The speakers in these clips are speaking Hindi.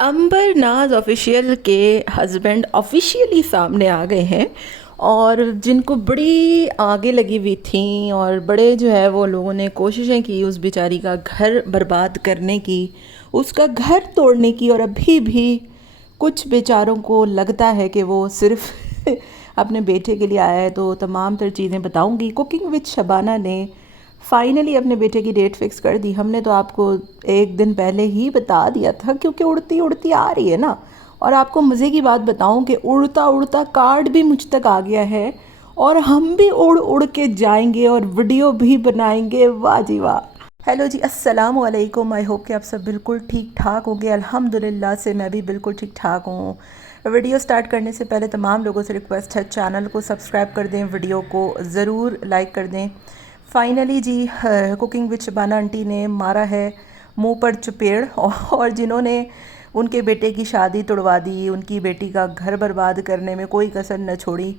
अंबर नाज ऑफिशियल के हस्बैंड ऑफिशियली सामने आ गए हैं और जिनको बड़ी आगे लगी हुई थी और बड़े जो है वो लोगों ने कोशिशें की उस बेचारी का घर बर्बाद करने की, उसका घर तोड़ने की। और अभी भी कुछ बेचारों को लगता है कि वो सिर्फ अपने बेटे के लिए आया है। तो तमाम तर चीज़ें बताऊंगी। कुकिंग विद शबाना ने फाइनली अपने बेटे की डेट फिक्स कर दी। हमने तो आपको एक दिन पहले ही बता दिया था क्योंकि उड़ती उड़ती आ रही है ना। और आपको मज़े की बात बताऊं कि उड़ता उड़ता कार्ड भी मुझ तक आ गया है और हम भी उड़ उड़ के जाएंगे और वीडियो भी बनाएंगे। वाह जी वाह। हेलो जी, अस्सलाम वालेकुम। आई होप कि आप सब बिल्कुल ठीक ठाक होंगे। अल्हम्दुलिल्लाह से मैं भी बिल्कुल ठीक ठाक हूँ। वीडियो स्टार्ट करने से पहले तमाम लोगों से रिक्वेस्ट है, चैनल को सब्सक्राइब कर दें, वीडियो को ज़रूर लाइक कर दें। फाइनली जी, कुकिंग विद शबाना आंटी ने मारा है मुंह पर चपेड़ और जिन्होंने उनके बेटे की शादी तुड़वा दी, उनकी बेटी का घर बर्बाद करने में कोई कसर न छोड़ी।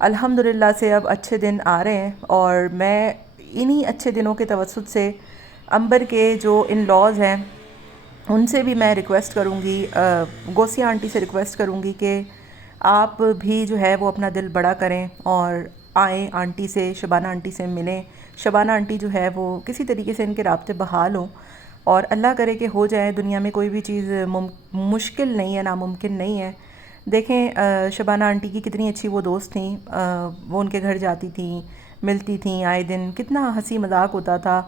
अल्हम्दुलिल्लाह से अब अच्छे दिन आ रहे हैं और मैं इन्हीं अच्छे दिनों के तवस्सुत से अंबर के जो इन लॉज़ हैं उनसे भी मैं रिक्वेस्ट करूँगी, गौसिया आंटी से रिक्वेस्ट करूँगी कि आप भी जो है वो अपना दिल बड़ा करें और आएँ आंटी से, शबाना आंटी से मिलें। शबाना आंटी जो है वो किसी तरीके से इनके राब्ते बहाल हों और अल्लाह करे कि हो जाए। दुनिया में कोई भी चीज़ मुश्किल नहीं है, नामुमकिन नहीं है। देखें शबाना आंटी की कितनी अच्छी वो दोस्त थी। वो उनके घर जाती थी, मिलती थी आए दिन, कितना हंसी मजाक होता था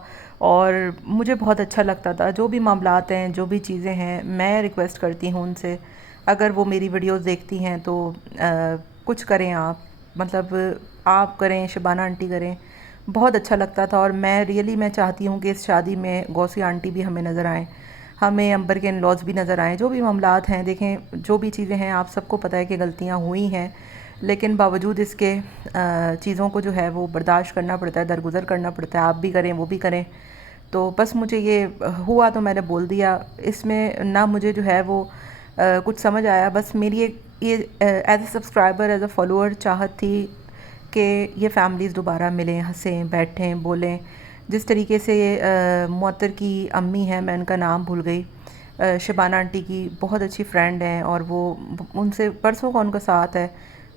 और मुझे बहुत अच्छा लगता था। जो भी मामलात हैं, जो भी चीज़ें हैं, मैं रिक्वेस्ट करती हूँ उनसे, अगर वो मेरी वीडियोस देखती हैं तो कुछ करें आप, मतलब आप करें, शबाना आंटी करें। बहुत अच्छा लगता था और मैं चाहती हूँ कि इस शादी में गौसी आंटी भी हमें नज़र आएँ, हमें अंबर के इन-लॉज़ भी नज़र आएँ। जो भी मामलात हैं, देखें जो भी चीज़ें हैं, आप सबको पता है कि गलतियाँ हुई हैं, लेकिन बावजूद इसके चीज़ों को जो है वो बर्दाश्त करना पड़ता है, दरगुज़र करना पड़ता है। आप भी करें, वो भी करें। तो बस मुझे ये हुआ तो मैंने बोल दिया। इसमें ना मुझे जो है वो कुछ समझ आया। बस मेरी एक ये as a subscriber, as a follower चाहत थी कि ये फैमिलीज़ दोबारा मिलें, हंसें, बैठें, बोलें। जिस तरीके से मुअत्तर की अम्मी हैं, मैं उनका नाम भूल गई, शबाना आंटी की बहुत अच्छी फ्रेंड हैं और वो उनसे परसों का उनका साथ है।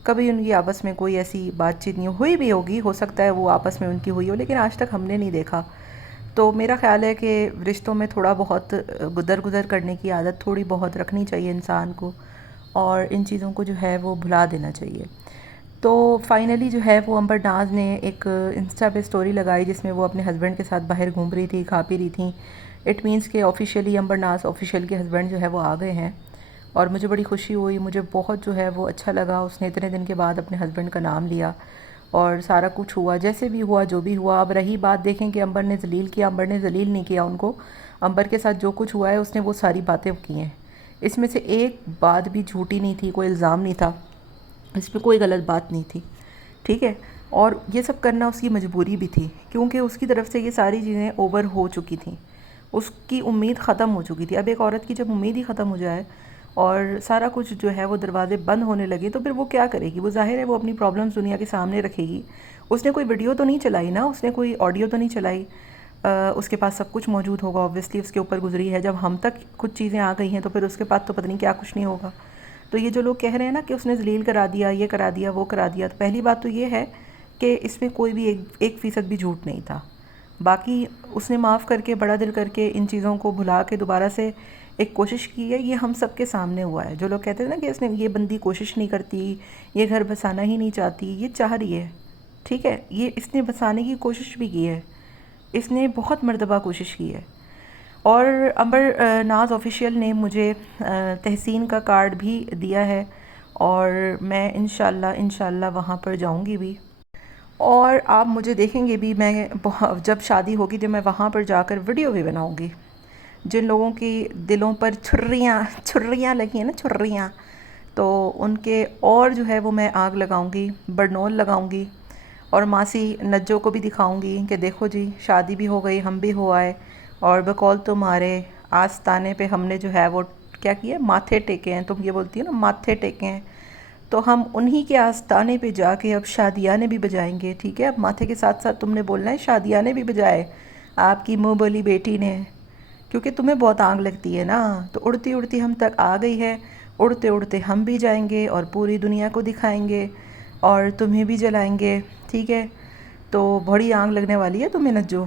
कभी उनकी आपस में कोई ऐसी बातचीत नहीं हुई, भी होगी, हो सकता है वो आपस में उनकी हुई हो, लेकिन आज तक हमने नहीं देखा। तो मेरा ख़्याल है कि रिश्तों में थोड़ा बहुत गुज़र करने की आदत थोड़ी बहुत रखनी चाहिए इंसान को और इन चीज़ों को जो है वो भुला देना चाहिए। तो फाइनली जो है वो अंबर नाज ने एक इंस्टा पे स्टोरी लगाई जिसमें वो अपने हस्बैंड के साथ बाहर घूम रही थी, खा पी रही थी। इट मीन्स के ऑफिशियली अंबर नाज ऑफिशियल के हस्बैंड जो है वो आ गए हैं और मुझे बड़ी खुशी हुई, मुझे बहुत जो है वो अच्छा लगा। उसने इतने दिन के बाद अपने हस्बैंड का नाम लिया और सारा कुछ हुआ, जैसे भी हुआ, जो भी हुआ। अब रही बात, देखें कि अंबर ने जलील किया, अंबर ने जलील नहीं किया उनको। अंबर के साथ जो कुछ हुआ है उसने वो सारी बातें की हैं, इसमें से एक बात भी झूठी नहीं थी, कोई इल्ज़ाम नहीं था, इसमें कोई गलत बात नहीं थी, ठीक है। और ये सब करना उसकी मजबूरी भी थी क्योंकि उसकी तरफ से ये सारी चीज़ें ओवर हो चुकी थी, उसकी उम्मीद ख़त्म हो चुकी थी। अब एक औरत की जब उम्मीद ही ख़त्म हो जाए और सारा कुछ जो है वो दरवाजे बंद होने लगे तो फिर वो क्या करेगी? वो ज़ाहिर है वो अपनी प्रॉब्लम्स दुनिया के सामने रखेगी। उसने कोई वीडियो तो नहीं चलाई ना, उसने कोई ऑडियो तो नहीं चलाई। उसके पास सब कुछ मौजूद होगा, ऑब्वियसली उसके ऊपर गुजरी है। जब हम तक कुछ चीज़ें आ गई हैं तो फिर उसके पास तो पता नहीं क्या कुछ नहीं होगा। तो ये जो लोग कह रहे हैं ना कि उसने जलील करा दिया, ये करा दिया, वो करा दिया, तो पहली बात तो ये है कि इसमें कोई भी एक फ़ीसद भी झूठ नहीं था। बाकी उसने माफ़ करके, बड़ा दिल करके, इन चीज़ों को भुला के दोबारा से एक कोशिश की है। ये हम सब के सामने हुआ है। जो लोग कहते हैं ना कि इसने, ये बंदी कोशिश नहीं करती, ये घर बसाना ही नहीं चाहती, ये चाह रही है, ठीक है। ये इसने बसाने की कोशिश भी की है, इसने बहुत मर्तबा कोशिश की है। और अंबर नाज ऑफिशियल ने मुझे तहसीन का कार्ड भी दिया है और मैं इंशाल्लाह वहाँ पर जाऊँगी भी और आप मुझे देखेंगे भी। मैं जब शादी होगी तो मैं वहाँ पर जाकर वीडियो भी बनाऊँगी। जिन लोगों की दिलों पर छुर्रियाँ छुर्रियाँ लगी हैं ना, छुर्रियाँ, तो उनके और जो है वो मैं आग लगाऊंगी, बरनौल लगाऊंगी और मासी नज्जों को भी दिखाऊंगी कि देखो जी, शादी भी हो गई, हम भी हो आए और बकौल तुम्हारे आस्ताने पे हमने जो है वो क्या किया, माथे टेके हैं। तुम ये बोलती हो ना, माथे टेके हैं, तो हम उन्हीं के आस्ताने पे जाके अब शादियाने भी बजाएंगे, ठीक है। अब माथे के साथ साथ तुमने बोलना है शादियाने भी बजाए आपकी मुँह बोली बेटी ने, क्योंकि तुम्हें बहुत आग लगती है ना, तो उड़ती उड़ती हम तक आ गई है। उड़ते उड़ते हम भी जाएंगे और पूरी दुनिया को दिखाएंगे और तुम्हें भी जलाएंगे, ठीक है। तो बड़ी आग लगने वाली है तुम्हें नज्जो।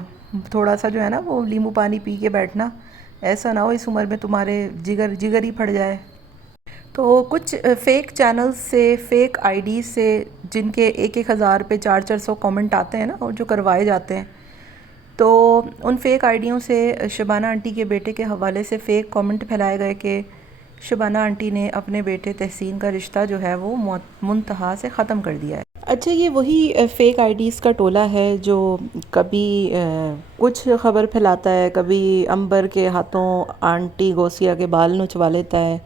थोड़ा सा जो है ना वो नींबू पानी पी के बैठना, ऐसा ना हो इस उम्र में तुम्हारे जिगर जिगर ही फट जाए। तो कुछ फ़ेक चैनल्स से, फ़ेक आईडी से, जिनके एक एक हज़ार पे 400-400 कमेंट आते हैं ना, और जो करवाए जाते हैं, तो उन फ़ेक आईडियों से शबाना आंटी के बेटे के हवाले से फ़ेक कमेंट फैलाए गए कि शबाना आंटी ने अपने बेटे तहसीन का रिश्ता जो है वो मुंतहा से ख़त्म कर दिया है। अच्छा, ये वही फ़ेक आईडीज़ का टोला है जो कभी कुछ ख़बर फैलाता है, कभी अंबर के हाथों आंटी गौसिया के बाल नोचवा लेता है,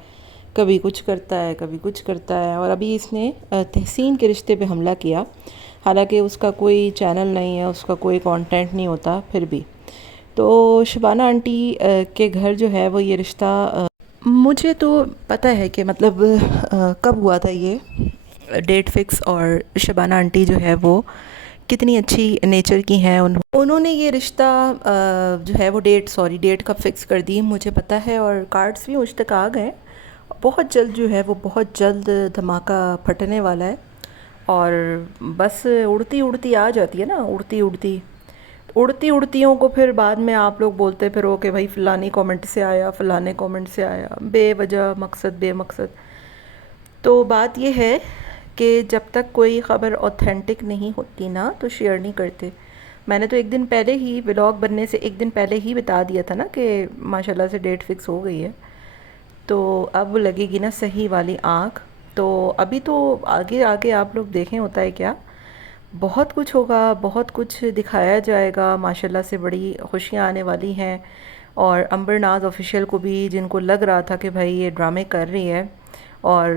कभी कुछ करता है, कभी कुछ करता है। और अभी इसने तहसीन के रिश्ते पे हमला किया, हालांकि उसका कोई चैनल नहीं है, उसका कोई कंटेंट नहीं होता, फिर भी। तो शबाना आंटी के घर जो है वो ये रिश्ता, मुझे तो पता है कि मतलब कब हुआ था ये डेट फिक्स, और शबाना आंटी जो है वो कितनी अच्छी नेचर की हैं। उन्होंने ये रिश्ता जो है वो डेट कब फिक्स कर दी मुझे पता है, और कार्ड्स भी मुझ तक आ गए। बहुत जल्द जो है वो, बहुत जल्द धमाका फटने वाला है। और बस उड़ती उड़ती आ जाती है ना, उड़ती उड़ती उड़ती उड़तियों को फिर बाद में आप लोग बोलते फिरो कि भाई फ़लानी कमेंट से आया, फ़लाने कमेंट से आया, बेवजह मकसद बेमकसद। तो बात ये है कि जब तक कोई ख़बर ऑथेंटिक नहीं होती ना, तो शेयर नहीं करते। मैंने तो एक दिन पहले ही, व्लॉग बनने से एक दिन पहले ही बता दिया था ना कि माशाल्लाह से डेट फिक्स हो गई है। तो अब लगेगी ना सही वाली आँख। तो अभी तो आगे आगे आप लोग देखें होता है क्या। बहुत कुछ होगा, बहुत कुछ दिखाया जाएगा, माशाल्लाह से बड़ी खुशियाँ आने वाली हैं। और अंबर नाज ऑफिशियल को भी, जिनको लग रहा था कि भाई ये ड्रामे कर रही है और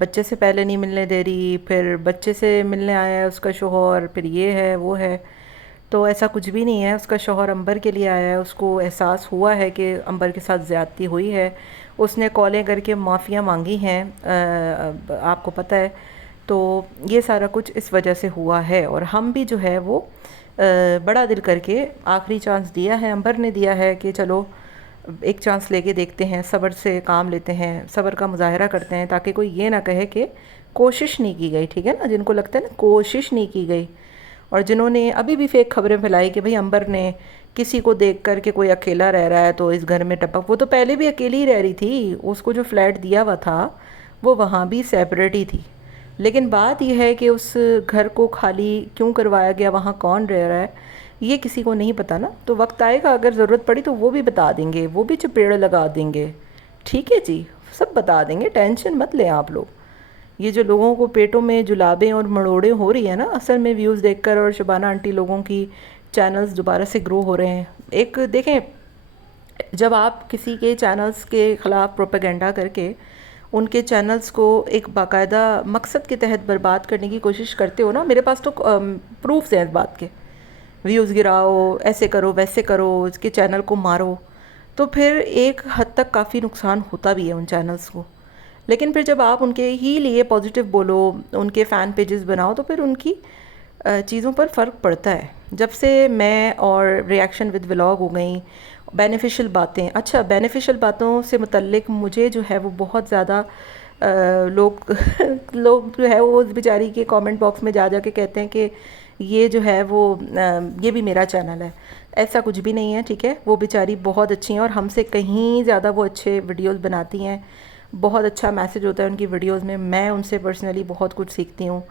बच्चे से पहले नहीं मिलने दे रही, फिर बच्चे से मिलने आया है उसका शोहर, फिर ये है वो है, तो ऐसा कुछ भी नहीं है। उसका शौहर अंबर के लिए आया है, उसको एहसास हुआ है कि अंबर के साथ ज़्यादती हुई है, उसने कॉलें करके माफ़ियाँ मांगी हैं, आपको पता है। तो ये सारा कुछ इस वजह से हुआ है, और हम भी जो है वो बड़ा दिल करके आखिरी चांस दिया है, अंबर ने दिया है कि चलो एक चांस लेके देखते हैं, सब्र से काम लेते हैं, सब्र का मुजाहरा करते हैं, ताकि कोई ये ना कहे कि कोशिश नहीं की गई, ठीक है ना। जिनको लगता है ना कोशिश नहीं की गई, और जिन्होंने अभी भी फेक खबरें फैलाई कि भाई अंबर ने किसी को देख कर के कोई अकेला रह रहा है तो इस घर में टपक, वो तो पहले भी अकेली ही रह रही थी, उसको जो फ्लैट दिया हुआ था वो वहाँ भी सेपरेट ही थी। लेकिन बात यह है कि उस घर को खाली क्यों करवाया गया, वहाँ कौन रह रहा है, ये किसी को नहीं पता ना। तो वक्त आएगा, अगर ज़रूरत पड़ी तो वो भी बता देंगे, वो भी चपेड़ लगा देंगे, ठीक है जी, सब बता देंगे, टेंशन मत लें आप लोग। ये जो लोगों को पेटों में जुलाबें और मरोड़े हो रही है ना असल में व्यूज़ देखकर, और शबाना आंटी लोगों की चैनल्स दोबारा से ग्रो हो रहे हैं। एक देखें, जब आप किसी के चैनल्स के ख़िलाफ़ प्रोपेगेंडा करके उनके चैनल्स को एक बाकायदा मकसद के तहत बर्बाद करने की कोशिश करते हो ना, मेरे पास तो प्रूफ्स हैं इस बात के, व्यूज़ गिराओ, ऐसे करो वैसे करो, इसके चैनल को मारो, तो फिर एक हद तक काफ़ी नुकसान होता भी है उन चैनल्स को। लेकिन फिर जब आप उनके ही लिए पॉजिटिव बोलो, उनके फ़ैन पेजेस बनाओ, तो फिर उनकी चीज़ों पर फ़र्क पड़ता है। जब से मैं और रिएक्शन विद व्लॉग हो गई, बेनिफिशियल बातें, अच्छा बेनिफिशियल बातों से मुतल्लिक मुझे जो है वो बहुत ज़्यादा लोग लोग जो है वो उस बेचारी के कमेंट बॉक्स में जा जा के कहते हैं कि ये जो है वो ये भी मेरा चैनल है। ऐसा कुछ भी नहीं है, ठीक है। वो बेचारी बहुत अच्छी हैं और हमसे कहीं ज़्यादा वो अच्छे वीडियोस बनाती हैं, बहुत अच्छा मैसेज होता है उनकी वीडियोस में। मैं उनसे पर्सनली बहुत कुछ सीखती हूँ।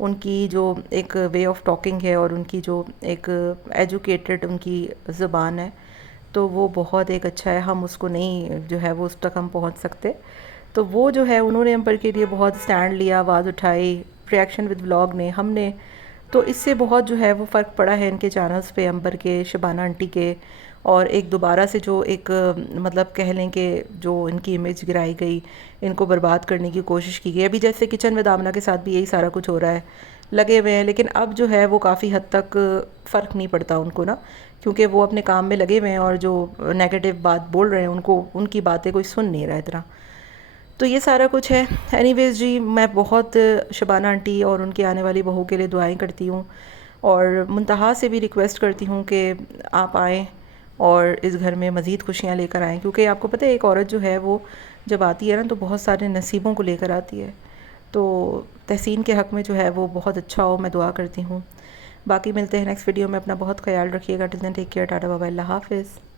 उनकी जो एक वे ऑफ टॉकिंग है और उनकी जो एक एजुकेटेड उनकी ज़ुबान है, तो वो बहुत एक अच्छा है। हम उसको नहीं जो है वो उस तक हम पहुँच सकते। तो वो जो है उन्होंने अंबर के लिए बहुत स्टैंड लिया, आवाज़ उठाई, रिएक्शन विद व्लॉग ने, हमने, तो इससे बहुत जो है वो फ़र्क पड़ा है इनके चैनल्स पे, अंबर के, शबाना आंटी के। और एक दोबारा से जो एक मतलब कह लें कि जो इनकी इमेज गिराई गई, इनको बर्बाद करने की कोशिश की गई। अभी जैसे किचन विद आमना के साथ भी यही सारा कुछ हो रहा है, लगे हुए हैं। लेकिन अब जो है वो काफ़ी हद तक फ़र्क नहीं पड़ता उनको ना, क्योंकि वो अपने काम में लगे हुए हैं, और जो नेगेटिव बात बोल रहे हैं उनको, उनकी बातें कोई सुन नहीं रहा है इतना। तो ये सारा कुछ है। एनीवेज़ जी, मैं बहुत शबाना आंटी और उनकी आने वाली बहू के लिए दुआएं करती हूँ, और मुंतहा से भी रिक्वेस्ट करती हूँ कि आप आएँ और इस घर में मज़ीद खुशियाँ लेकर आएँ, क्योंकि आपको पता है एक औरत जो है वो जब आती है ना तो बहुत सारे नसीबों को लेकर आती है। तो तहसीन के हक़ में जो है वो बहुत अच्छा हो, मैं दुआ करती हूँ। बाकी मिलते हैं नेक्स्ट वीडियो में। अपना बहुत ख्याल रखिएगा। Till then take care, tata bye bye, अल्लाह हाफ़िज़।